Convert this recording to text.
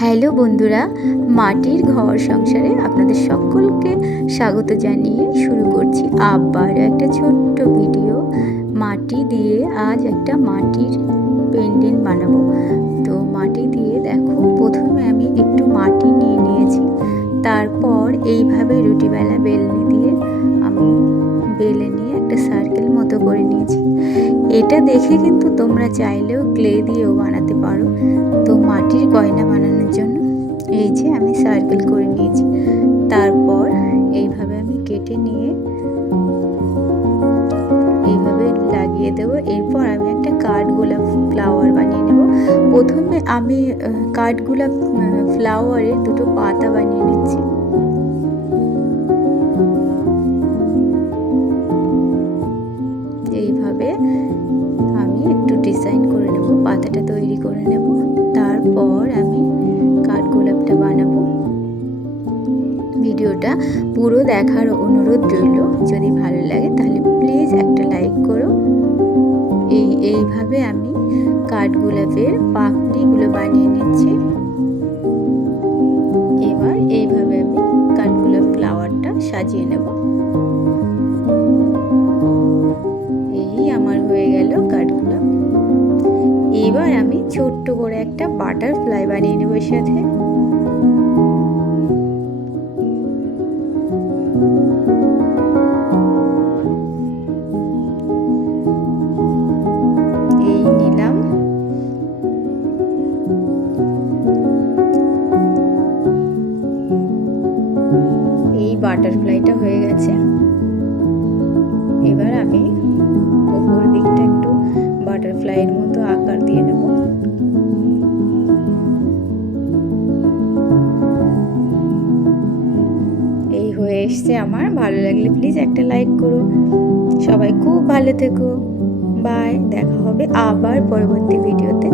Hello বন্ধুরা, মাটির ঘর সংসারে আপনাদের সকলকে স্বাগত জানিয়ে শুরু করছি আবার একটা ছোট্ট ভিডিও। মাটি দিয়ে আজ একটা মাটির পেন্ডেন্ট বানাবো। তো মাটি দিয়ে দেখো, প্রথমে আমি একটু মাটি নিয়ে নিয়েছি, তারপর এইভাবে রুটিবেলা বেলনি দিয়ে আমি বেলে নিয়ে একটা সার্কেল মতো করে নিয়েছি। এটা দেখে কিন্তু তোমরা চাইলেও ক্লে দিয়েও বানাতে পারো। তো মাটির গয়না বানানোর জন্য এই যে আমি সার্কেল করে নিয়েছি, তারপর এইভাবে আমি কেটে নিয়ে এইভাবে লাগিয়ে দেবো। এরপর আমি একটা কাঠগোলাপ ফ্লাওয়ার বানিয়ে নেব। প্রথমে আমি কাঠগোলাপ ফ্লাওয়ারের দুটো পাতা বানিয়ে নিচ্ছি। এইভাবে আমি একটু ডিজাইন করে নেব, পাতাটা তৈরি করে নেব, তারপর আমি কাঠগোলাপটা বানাবো। ভিডিওটা পুরো দেখার অনুরোধ রইল। যদি ভালো লাগে তাহলে প্লিজ একটা লাইক করো। এইভাবে আমি কাঠগোলাপের পাপড়িগুলো বানিয়ে নিচ্ছি। এবার এইভাবে আমি কাঠগোলাপ ফ্লাওয়ারটা সাজিয়ে নেব। এই আমার হয়ে গেল কাঠগোলাপ। এবার আমি ছোট্ট করে একটা বাটারফ্লাই বানিয়ে নেব এর সাথে। এই নিলাম। এই বাটারফ্লাইটা হয়ে গেছে। এবার আমি উপর দিকটা একটু বাটারফ্লাইয়ের মতো আকার দিয়ে নেব। এই হয়ে এসছে আমার। ভালো লাগলে প্লিজ একটা লাইক করো। সবাই খুব ভালো থেকো। বাই, দেখা হবে আবার পরবর্তী ভিডিওতে।